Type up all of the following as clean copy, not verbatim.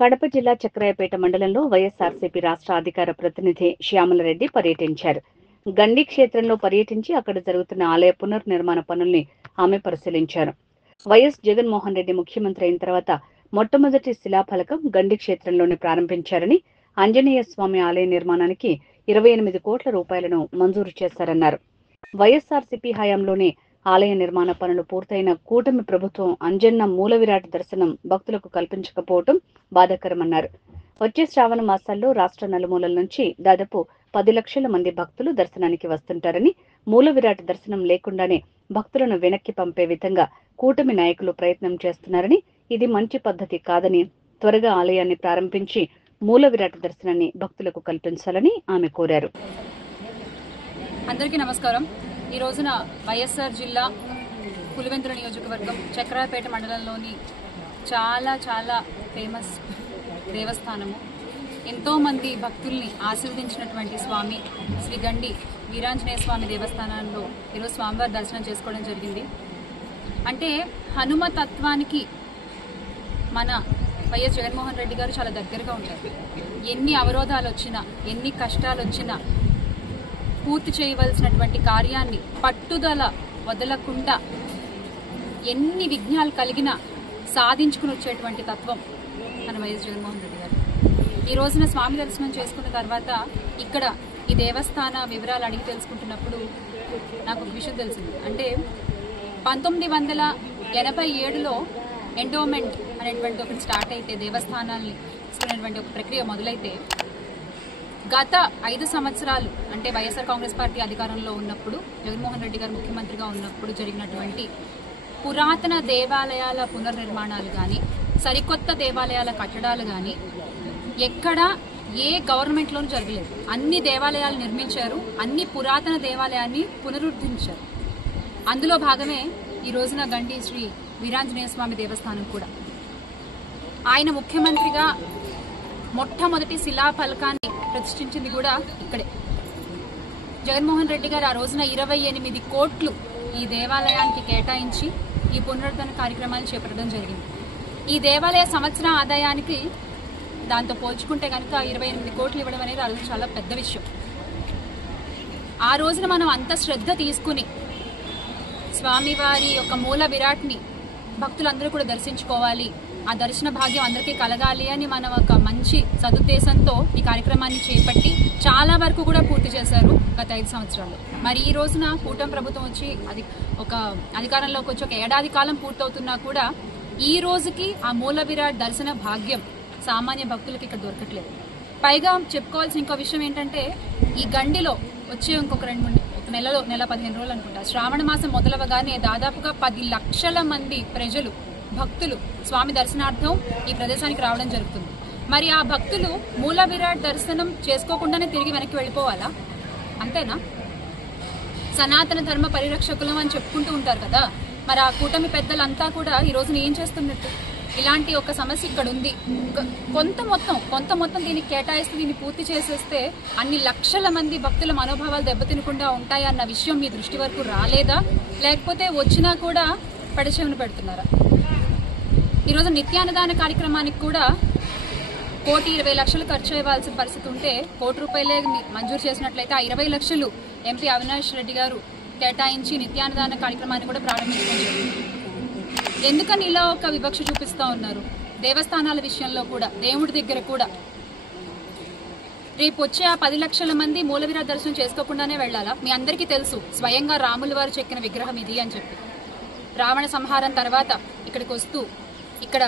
కడప జిల్లా చక్రాయపేట మండలంలో వైఎస్ఆర్సీపీ రాష్ట్ర అధికార ప్రతినిధి శ్యామలరెడ్డి పర్యటించారు. గండి క్షేత్రంలో పర్యటించి అక్కడ జరుగుతున్న ఆలయ పునర్నిర్మాణ పనుల్ని ఆమె పరిశీలించారు. వైఎస్ జగన్మోహన్ రెడ్డి ముఖ్యమంత్రి అయిన తర్వాత మొట్టమొదటి శిలాఫలకం గండి క్షేత్రంలోనే ప్రారంభించారని, ఆంజనేయ స్వామి ఆలయ నిర్మాణానికి 28 కోట్ల రూపాయలను మంజూరు చేశారన్నారు. వైఎస్ఆర్సీపీ హయాంలోనే ఆలయ నిర్మాణ పనులు పూర్తయిన కూటమి ప్రభుత్వం అంజన్న మూల విరాట్ దర్శనం భక్తులకు కల్పించకపోవడం బాధాకరమన్నారు. వచ్చే శ్రావణ మాసాల్లో రాష్ట్ర నలుమూలల నుంచి దాదాపు 10 లక్షల మంది భక్తులు దర్శనానికి వస్తుంటారని, మూల విరాట్ దర్శనం లేకుండానే భక్తులను వెనక్కి పంపే విధంగా కూటమి నాయకులు ప్రయత్నం చేస్తున్నారని, ఇది మంచి పద్ధతి కాదని, త్వరగా ఆలయాన్ని ప్రారంభించి మూల విరాట్ దర్శనాన్ని భక్తులకు కల్పించాలని ఆమె కోరారు. అందరికీ నమస్కారం. ఈ రోజున వైఎస్ఆర్ జిల్లా పులివెందుల నియోజకవర్గం చక్రాయపేట మండలంలోని చాలా ఫేమస్ దేవస్థానము, ఎంతోమంది భక్తుల్ని ఆశీర్వదించినటువంటి స్వామి శ్రీ గండి వీరాంజనేయ స్వామి దేవస్థానంలో ఈరోజు స్వామివారి దర్శనం చేసుకోవడం జరిగింది. అంటే హనుమ తత్వానికి మన వైఎస్ జగన్మోహన్ రెడ్డి గారు చాలా దగ్గరగా ఉంటారు. ఎన్ని అవరోధాలు వచ్చినా, ఎన్ని కష్టాలు వచ్చినా పూర్తి చేయవలసినటువంటి కార్యాన్ని పట్టుదల వదలకుండా ఎన్ని విఘ్నాలు కలిగినా సాధించుకుని వచ్చేటువంటి తత్వం మన వైఎస్ జగన్మోహన్ రెడ్డి గారు. ఈ రోజున స్వామి దర్శనం చేసుకున్న తర్వాత ఇక్కడ ఈ దేవస్థాన వివరాలు అడిగి తెలుసుకుంటున్నప్పుడు నాకు ఒక విషయం తెలిసింది. అంటే 1987లో ఎండోమెంట్ అనేటువంటి ఒకటి స్టార్ట్ అయితే, దేవస్థానాల్ని తీసుకునేటువంటి ఒక ప్రక్రియ మొదలైతే, గత 5 సంవత్సరాలు అంటే వైఎస్ఆర్ కాంగ్రెస్ పార్టీ అధికారంలో ఉన్నప్పుడు, జగన్మోహన్ రెడ్డి గారు ముఖ్యమంత్రిగా ఉన్నప్పుడు జరిగినటువంటి పురాతన దేవాలయాల పునర్నిర్మాణాలు కానీ, సరికొత్త దేవాలయాల కట్టడాలు కానీ ఎక్కడా ఏ గవర్నమెంట్లోనూ జరగలేదు. అన్ని దేవాలయాలు నిర్మించారు, అన్ని పురాతన దేవాలయాన్ని పునరుద్ధరించారు. అందులో భాగమే ఈ రోజున గండి శ్రీ వీరాంజనేయ స్వామి దేవస్థానం కూడా. ఆయన ముఖ్యమంత్రిగా మొట్టమొదటి శిలాఫలకాన్ని ప్రతిష్ఠించింది కూడా ఇక్కడే. జగన్మోహన్ రెడ్డి గారు ఆ రోజున 28 కోట్లు ఈ దేవాలయానికి కేటాయించి ఈ పునరుద్ధరణ కార్యక్రమాన్ని చేపట్టడం జరిగింది. ఈ దేవాలయ సంవత్సర ఆదాయానికి దాంతో పోల్చుకుంటే కనుక 28 కోట్లు ఇవ్వడం అనేది ఆ రోజు చాలా పెద్ద విషయం. ఆ రోజున మనం అంత శ్రద్ధ తీసుకుని స్వామివారి యొక్క మూల విరాట్ని భక్తులందరూ కూడా దర్శించుకోవాలి, ఆ దర్శన భాగ్యం అందరికీ కలగాలి అని మనం ఒక మంచి సదుద్దేశంతో ఈ కార్యక్రమాన్ని చేపట్టి చాలా వరకు కూడా పూర్తి చేశారు గత 5 సంవత్సరాలు. మరి ఈ రోజున కూటమి ప్రభుత్వం వచ్చి ఒక అధికారంలోకి వచ్చి ఒక ఏడాది కాలం పూర్తవుతున్నా కూడా ఈ రోజుకి ఆ మూల విరాట్ దర్శన భాగ్యం సామాన్య భక్తులకి ఇక్కడ దొరకట్లేదు. పైగా చెప్పుకోవాల్సిన ఇంకో విషయం ఏంటంటే, ఈ గండిలో వచ్చే ఇంకొక 15 రోజులు అనుకుంటా, శ్రావణ మాసం మొదలవగానే దాదాపుగా 10 లక్షల మంది ప్రజలు, భక్తులు స్వామి దర్శనార్థం ఈ ప్రదేశానికి రావడం జరుగుతుంది. మరి ఆ భక్తులు మూల విరాట్ దర్శనం చేసుకోకుండానే తిరిగి వెనక్కి వెళ్ళిపోవాలా? అంతేనా? సనాతన ధర్మ పరిరక్షకులం అని చెప్పుకుంటూ ఉంటారు కదా, మరి ఆ కూటమి పెద్దలంతా కూడా ఈ రోజున ఏం చేస్తున్నట్టు? ఇలాంటి ఒక సమస్య ఇక్కడ ఉంది, కొంత మొత్తం దీనికి కేటాయిస్తే, దీన్ని పూర్తి చేసేస్తే అన్ని లక్షల మంది భక్తుల మనోభావాలు దెబ్బతినకుండా ఉంటాయన్న విషయం మీ దృష్టి వరకు రాలేదా? లేకపోతే వచ్చినా కూడా పడిచెవిన పెడుతున్నారా? ఈరోజు నిత్యాన్నదాన కార్యక్రమానికి కూడా 1,20,00,000 ఖర్చు అవ్వాల్సిన పరిస్థితి ఉంటే, 1 కోటి రూపాయలే మంజూరు చేసినట్లయితే ఆ 20 లక్షలు ఎంపీ అవినాష్ రెడ్డి గారు కేటాయించి నిత్యాన్నదాన కార్యక్రమాన్ని కూడా ప్రారంభించడం జరిగింది. ఎందుకని ఇలా ఒక వివక్ష చూపిస్తూ ఉన్నారు? దేవస్థానాల విషయంలో కూడా, దేవుడి దగ్గర కూడా రేపు వచ్చే ఆ 10 లక్షల మంది మూల విరాట్ దర్శనం చేసుకోకుండానే వెళ్లాలా? మీ అందరికీ తెలుసు, స్వయంగా రాముల వారు చెక్కిన విగ్రహం ఇది అని చెప్పి. రావణ సంహారం తర్వాత ఇక్కడికి వస్తూ ఇక్కడ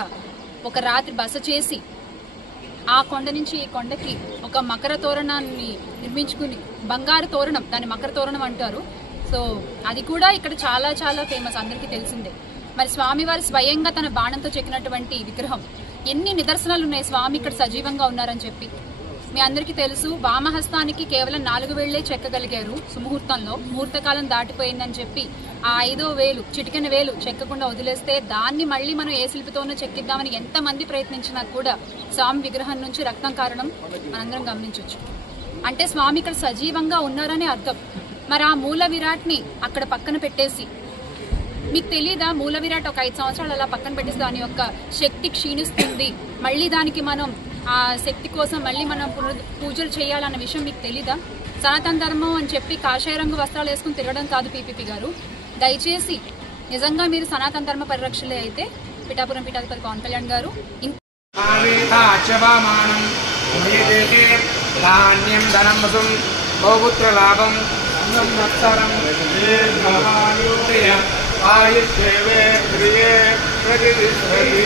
ఒక రాత్రి బస చేసి ఆ కొండ నుంచి ఈ కొండకి ఒక మకర తోరణాన్ని నిర్మించుకుని, బంగారు తోరణం, దాన్ని మకర తోరణం అంటారు. సో అది కూడా ఇక్కడ చాలా ఫేమస్, అందరికీ తెలిసిందే. మరి స్వామివారు స్వయంగా తన బాణంతో చెక్కినటువంటి విగ్రహం, ఎన్ని నిదర్శనాలు ఉన్నాయి స్వామి ఇక్కడ సజీవంగా ఉన్నారని చెప్పి. మీ అందరికీ తెలుసు, వామహస్తానికి కేవలం 4 వేళ్లే చెక్కగలిగారు సుముహూర్తంలో, ముహూర్తకాలం దాటిపోయిందని చెప్పి ఆ 5వ వేలు, చిటికెన వేలు చెక్కకుండా వదిలేస్తే దాన్ని మళ్ళీ మనం ఏ శిల్పితోనో చెక్కిద్దామని ఎంతమంది ప్రయత్నించినా కూడా స్వామి విగ్రహం నుంచి రక్తం కారణం మనందరం గమనించవచ్చు. అంటే స్వామి ఇక్కడ సజీవంగా ఉన్నారని అర్థం. మరి ఆ మూల విరాట్ని అక్కడ పక్కన పెట్టేసి మీకు తెలీదా మూల విరాట్ ఒక 5 సంవత్సరాలు అలా పక్కన పెట్టేసి దాని యొక్క శక్తి క్షీణిస్తుంది, మళ్ళీ దానికి మనం ఆ శక్తి కోసం మళ్ళీ మనం పూజలు చేయాలన్న విషయం మీకు తెలీదా? సనాతన ధర్మం అని చెప్పి కాషాయ రంగు వస్త్రాలు వేసుకుని తిరగడం కాదు పీపీపీ గారు. దయచేసి నిజంగా మీరు సనాతన ధర్మ పరిరక్షలే అయితే పిఠాపురం పీఠాధిపతి పవన్ కళ్యాణ్ గారు ధాన్యం ధనం వసం బహుపుత్ర లాభం ఆయుష్యేవే ప్రియే ప్రతిష్టతి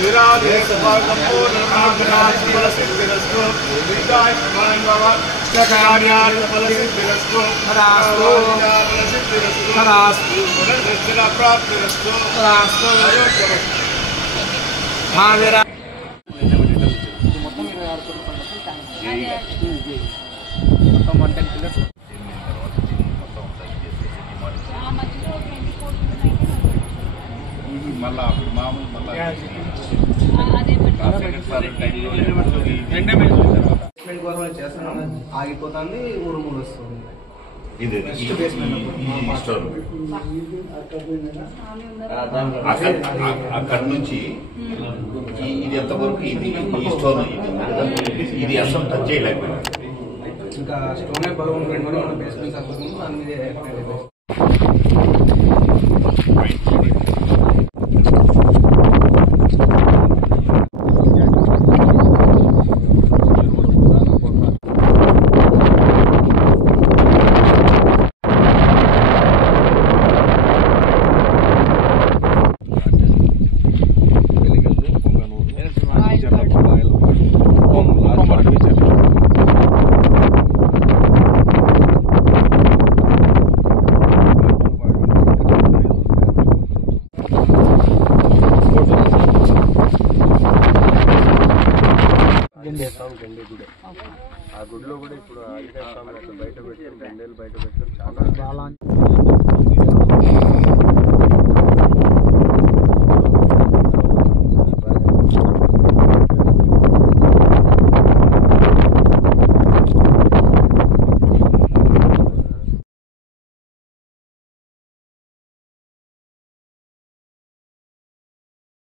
విరాజే సంపూర్ణమాగ్రాజ్ఞలసిద్ధిరస్తు దీర్ఘాయుష్మాన్ భవ సకార్యార్థఫలసిద్ధిరస్తు తదాస్తు తదాస్తు పునర్నిశ్చితప్రాప్తిరస్తు తదాస్తు మహావీర మొత్తం 110 పిల్లర్స్ మళ్ళా మామూలు గవర్నమెంట్ చేస్తున్నాం, ఆగిపోతుంది, ఊరు వస్తుంది. అక్కడ నుంచి ఇది ఎంతవరకు ఇది ఈ స్టోన్ ఇది అసలు టచ్ చేయలేకపోయింది. ఇంకా స్టోనే బరువు ఉంటుంది, మన బేస్మెంట్ అసలు అన్ని ఆ గుడిలో కూడా ఇప్పుడు ఆంజనేయ స్వామి బయట పెట్టారు, 2 ఏళ్ళు బయట పెట్టారు, చాలా